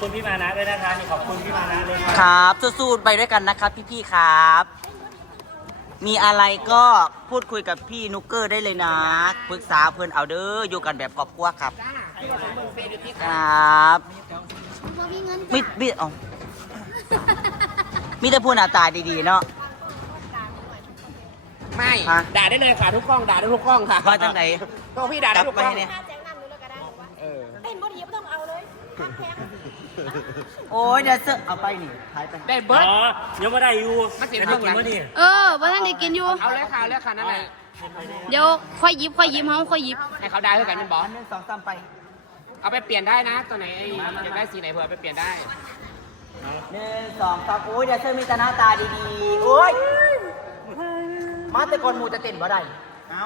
คุณพี่มานะด้วยนะคะนี่ขอบคุณพี่มานะเลยคครับรับสู้ๆไปด้วยกันนะครับ พี่ๆครับ มีอะไรก็พูดคุยกับพี่นุกเกอร์ได้เลยนะปรึกษาเพื่อนเอาเด้ออยู่กันแบบครอบครัวครับครับบ่มีเงินมิดมิดเอามีแต่พูดหน้าตาดีๆเนาะ ไม่ ฮะ ด่าได้เลยค่ะทุกกล้อง ด่าได้ทุกกล้องค่ะว่าจังไหนก็พี่ด่าได้ทุกกล้องกลับไปเนี่ยถ้าแจ้งนำหนูเลยก็ได้หนูว่าเออเต้นบ่ดีไม่ต้องเอาเลยพักแพง โอ้ยเดี๋ยวเสื้อเอาไปนี่หายไปได้อ๋เบิร์ดอยังไม่ได้อยู่มันเสียไม่เท่าได้ไหร่กินวะนี่เออว่าท่านได้กินอยู่ เอาเลยค่ะเอาเลยค่ะนั่นแหละเดี๋ยวค่อยหยิบค่อยหยิบเฮาค่อยหยิบ ให้เขาได้เท่ากันเป็นบออัสนหนึ่งสองสามไปเอาไปเปลี่ยนได้นะตัวไหนอยากได้สีไหนเผื่อเอาไปเปลี่ยนได้หนึ่งสองสามโอ้ยเดี๋ยวเสื้อมีแต่หน้าตาดีๆ โอ้ย มาแต่ก่อนหมูจะเต้นบ่ได้เอ้า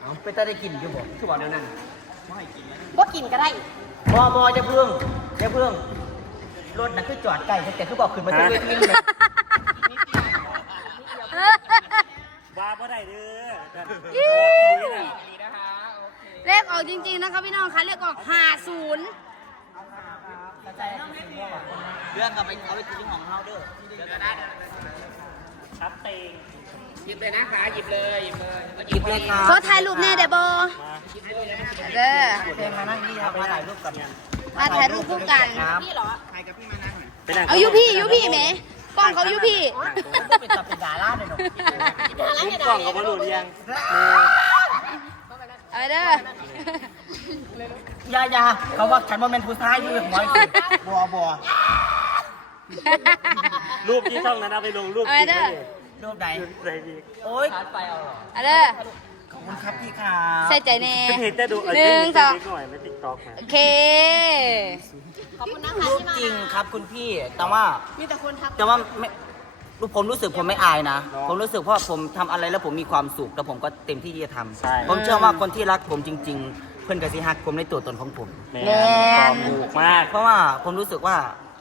เอาไปแต่ได้กินอยู่บ่คือบอกแนวนั้นบ่กินก็ได้ บอบอจะเพิ่งจะเพิ่งรถน่ะคือจอดใกล้แต่คือบอกขึ้นมาที่เวทีเลยว่าไม่ได้เด้อดีนะคะโอเคเลขออกจริงๆนะคะพี่น้องคะเลขออก50เรื่องกับไปเอาไปกินที่ห้องเฮาเด้อเดี๋ยวก็ได้ชัดเตง หยิบเลยนะคะหยิบเลยหยิบเลยหยิบเลยครับขอถ่ายรูปแน่เด้อบ่มาเด้อเพลงมานั่งนี่ครับมาถ่ายรูปกันมาถ่ายรูปคู่กันครับนี่เหรอใครกับพี่มานั่งหน่อยไปนั่งเอาอยู่พี่อยู่พี่แหมกล้องเขาอยู่พี่เป็นตาเป็นดาราเลยเนาะมุมกล้องกับมาหลุดยังเอาไปเด้ออยาอยาเขาว่าฉันว่าเป็นผู้ชายอยู่หัวสิบัวบัวรูปที่ช่องนั้นเอาไปลงรูปเอาไปเด้อ รูปไหนใส่ดีโอ้ยเอาเด้อขอบคุณครับพี่ครับใส่ใจแน่เห็นแต่ดูหนึ่งสองหน่อยไม่ติ๊กต็อกนะโอเค ขอบคุณนะคะรูปที่มาจริงครับคุณพี่แต่ว่ามีแต่คนทักแต่ว่าไม่ผมรู้สึกผมไม่อายนะ ผมรู้สึกว่าผมทำอะไรแล้วผมมีความสุขแล้วผมก็เต็มที่ที่จะทำใช่ผมเชื่อว่าคนที่รักผมจริง ๆ เพื่อนกสิฮักผมในตัวตนของผมแม่แม่ตอบถูกมาก เพราะว่าผมรู้สึกว่า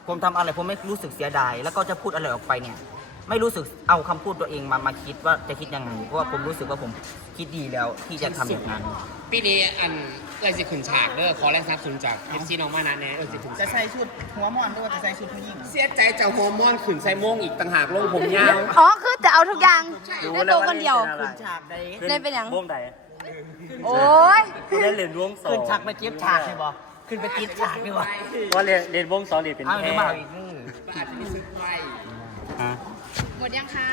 ผมทำอะไรผมไม่รู้สึกเสียดายแล้วก็จะพูดอะไรออกไปเนี่ย ไม่รู้สึกเอาคำพูดตัวเองมามาคิดว่าจะคิดยังไง เพราะว่าผมรู้สึกว่าผมคิดดีแล้วที่จะทำอย่างนั้น ปีนี้อันเอ้ยสิขุนฉากเด้อขอแรงสนับสนุนจากเอฟซีน้องมานะแน่เอ้ยสิขุนฉากจะใส่ชุดหัวหมอนด้วยจะใส่ชุดผู้หญิงเสียใจเจ้าโฮอร์โมนขืนใส่โมงอีกต่างหากลงผมยาวอ๋อคือจะเอาทุกอย่างในตัวคนเดียว ขึ้นฉากใดได้เป็นหยัง วงใดโอ้ยได้เหรียญวงสองขึ้นฉากไปเก็บฉากใช่ปะขึ้นไปกินฉากดีกว่าว่าเหรียญเหรียญวงสองเหรียญเป็นเอาแพเดี๋ยวงมาเอาอีกนี่ อาจจะมีซื้อไฟ ฮะห มดยังคะ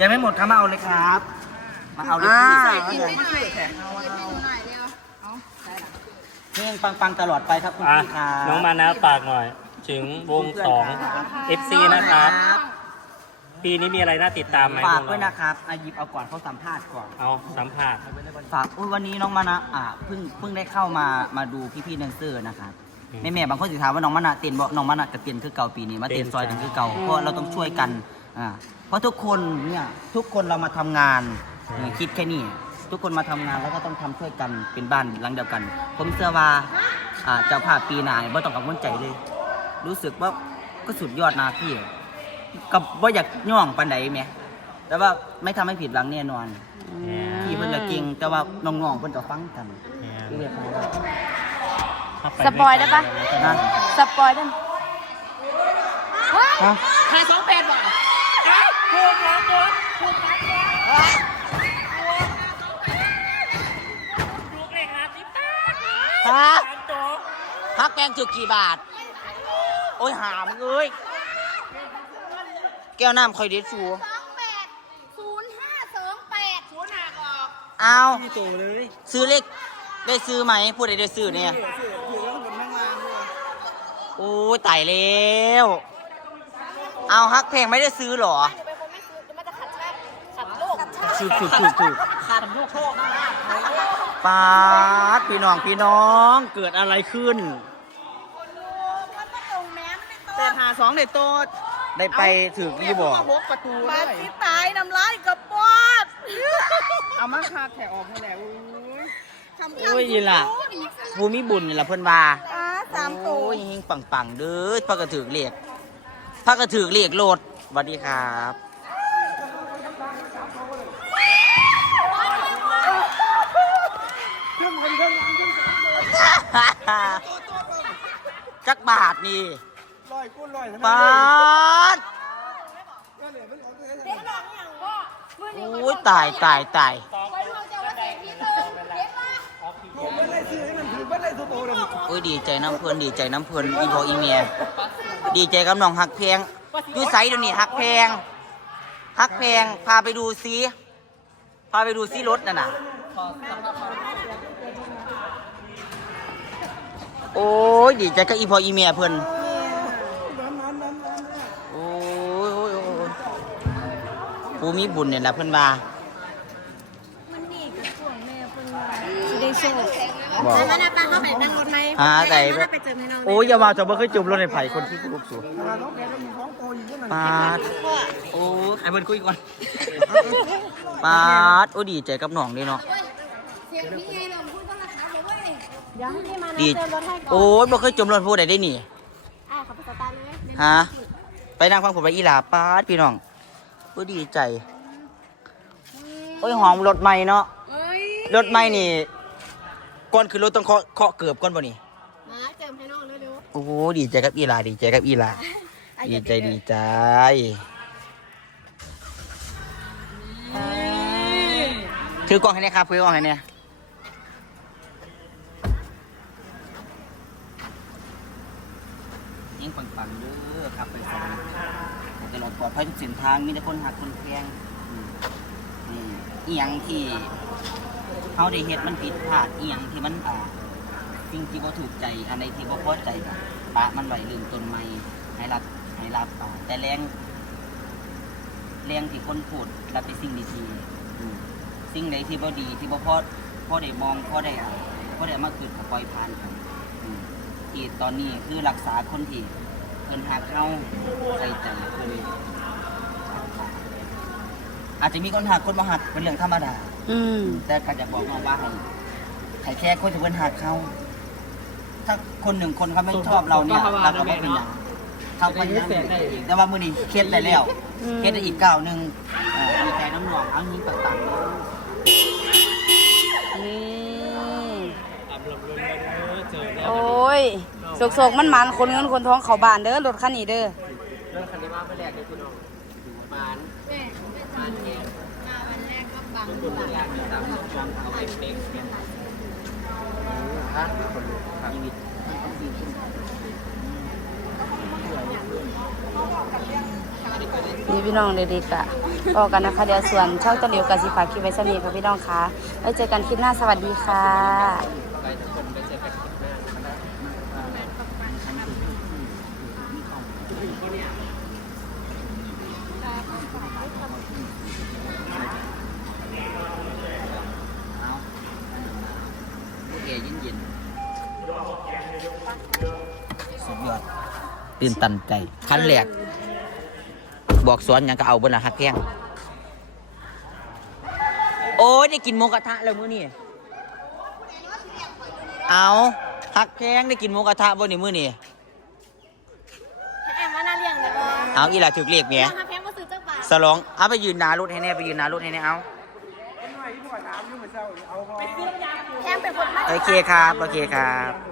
ยังไม่หมดครับมาเอาเลยครับ มาเอาเลยพี่อ่าเพลงปังๆตลอดไปครับคุณอะพี่ครับน้องมานะฝากหน่อย ถึงวงสอง FC นะครับ ปีนี้มีอะไรน่าติดตามไหมฝากงเรด้วยนะครับอาหยิบเอาก่อนเขาสัมภาษณ์ก่อน เอาสัมภาษณ์ฝากอุ้ยวันนี้น้องมานะอ่าเพิ่งเพิ่งได้เข้ามามาดูพี่ๆแดนเซอร์นะครับอืมแม่แม่ๆบางคนสิถามว่าน้องมานะเต้นบ่น้องมานะก็เต้นคือเก่าปีนี้มาเต้นซอยกันคือเก่าเพราะเราต้องช่วยกัน อ่าเพราะทุกคนเนี่ยทุกคนเรามาทำงานเออคิดแค่นี้ ทุกคนมาทำงานแล้วก็ต้องทำช่วยกันเป็นบ้านหลังเดียวกัน ผมเชื่อว่าอ่าเจ้าภาพปีหน้าเนี่ยบ่ต้องกังวลใจเลย รู้สึกว่าก็สุดยอดนะพี่กับว่าอยากย่องปันใดแหมแต่ว่าไม่ทำให้ผิดหวังแน่นอนพี่เพิ่นก็เก่งแต่ว่าน้องๆเพิ่นก็ฟังกันเรียกมาว่าสปอยได้ปะนะ สปอยได้ไหม ฮะ ใครสอง แปดบ่ฮะพักแกงจุกกี่บาท โอ้ยหามเอ้ย แก้วน้ำคอยเด็ดสูสองแปดศูนย์ห้าสองแปดศูนย์ห้าออกเอาพี่โตเลยซื้อเลขได้ซื้อไหมพูดได้ได้ซื้อเนี่ยถือแล้วบนข้างล่างด้วยโอ้ยตายแล้ว เอาฮักเพลงไม่ได้ซื้อเหรอเโลกขัดชาติถูกถูกถูกถูกขาดโชคโชคปาดพี่น้องพี่น้องเกิดอะไรขึ้นมันก็ตรงแม้มันไม่ตรงแต่หาสองเด็ดโตดได้ไปถึงที่บอกมาหกประตูมาเลยสิตายน้ำลายกระปอด เอามาคาแถวออกให้แล้วอุ้ยคำโอ้ยนี่ล่ะภูมิบุญนี่ล่ะเพิ่นว่าอ่าสามตัวโอ้ยเฮงปังปังๆเด้อพักกระถือเรียกพักกระถือเรียกโลดสวัสดีครับ จักบาทนี่ปาดเด็กหลอกอย่างพ่อมือนี้โอ้ยตายตายตายไว้พอจะว่าเด็กพี่เติมเด็กว่าโอ้ยดีใจน้ำเพลินดีใจน้ำเพลินอีพออีเมียดีใจกับน้องหักแพงอยู่ไสเดี๋ยวนี้หักแพงหักแพงพาไปดูซิพาไปดูซิรถน่ะน่ะ โอ้ยดีใจกับอีพออีเมียเพิ่นโอ้ยโอ้ยโอ้ยผู้มีบุญเนี่ยแหละเพิ่นว่าได้โชคบอกแล้วนะป้าเข้าไปนั่งรถไหมอ่าไก่แล้วไปเจอแม่น้องโอ้ยอย่ามาจะบ่เคยจุ่มรถในไผ่คนที่ลูกสูปาดโอ้ไอ้เพิ่นคุยก่อนปาดโอ้ดีใจกับน้องด้เนาะเสียงพี่ไงลงพูดต้องราคาเลยเว้ย เดี๋ยวให้พี่มาดีเจอรถให้ก่อนโอ้ยบ่เคยจุ่มรถผู้ใดได้นี่ อ่าขับไปสตาร์ทเลยฮะ ไปนั่งฟังผมไปอีหลาปาดพี่น้องโอ้ดีใจ โอ้ยหอมรถใหม่เนาะเอ้ยรถใหม่นี่ก่อนขึ้นรถต้องเคาะเคาะเกือบก่อนบ่นี่มาเจิมให้น้องเร็วโอ้โหดีใจกับอีหลาดีใจกับอีหลาดีใจดีใจถือกล้องให้เนี่ยครับถือกล้องให้เนี่ย ยิ่งปังๆเด้อครับไปฟังตลอดปลอดภัยทุกเส้นทางมีแต่คนหักคนแพงอืมนี่อียงที่เขาได้เฮ็ดมันผิดพลาดเอียงที่มันอ่าสิ่งที่บ่ถูกใจอันใดที่บ่พอใจก็ปะมันไว้ลืมต้นไม้ให้รับให้รับอ่าแต่แรงแรงที่คนพูดรับเป็นสิ่งดีๆสิ่งใดที่บ่ดีที่บ่พอพอได้มองพอได้อ่าพอได้มาคืนปล่อยผ่านไป ที่ตอนนี้คือรักษาคนที่เพิ่นหักเฮาใส่ใจเพิ่นอาจจะมีคนหักคนบ่หักเป็นเรื่องธรรมดา อืม แต่ก็จะบอกน้องว่าให้ให้แค่คนที่เพิ่นหักเขาถ้าคนหนึ่งคนเขาไม่ชอบเราเนี่ยเราก็ไม่เป็นอย่างเขาก็ยังแต่ว่ามือนี้เคล็ดได้แล้ว เคล็ดได้อีกก้าวหนึ่งเอ่อดีใจน้ำหนองเอานี้ต่างๆเลย นี่ ตามลำเรื่องเด้อเจอแล้ว โอ้ ยโศกๆมันมันคนเงินคนท้องเขาบานเด้อรถคันนี้เด้อเรื่องคันนี้มาไปแรกเลยคุณน้องมานๆแม่แม่จันมาวันแรกก็บังดูหลังตามจองเอาไว้เล็กเนี่ยชีวิตมันต้องดีขึ้นนี่พี่น้องเด็กๆอะออกกันนะคะเดี๋ยวส่วนช่องตะเหลียวกับสิฝากคลิปไว้สนิทค่ะพี่น้องคะไว้เจอกันคลิปหน้าสวัสดีค่ะ ไปทุกคนไปเจอกันคลิปหน้า เอาโอ เคเย็นเย็นสุดยอดตื่นตันใจขั้นแรกบอกสอนหยังก็เอาบนละฮักแข้งโอ้ยได้กินหมูกระทะแล้วมื้อนี่เอาฮักแข้งได้กินหมูกระทะบนนี่มื้อนี่แอมมาน่าเลี้ยงเลยบอเอาอีหล่ะถึกเรียกเมียทำแพงมาซื้อเจ้าป่าสลองเอาไปยืนหนารถให้แน่ไปยืนหนารถให้แน่เอา แพง เป็นคน โอเคครับ โอเคครับ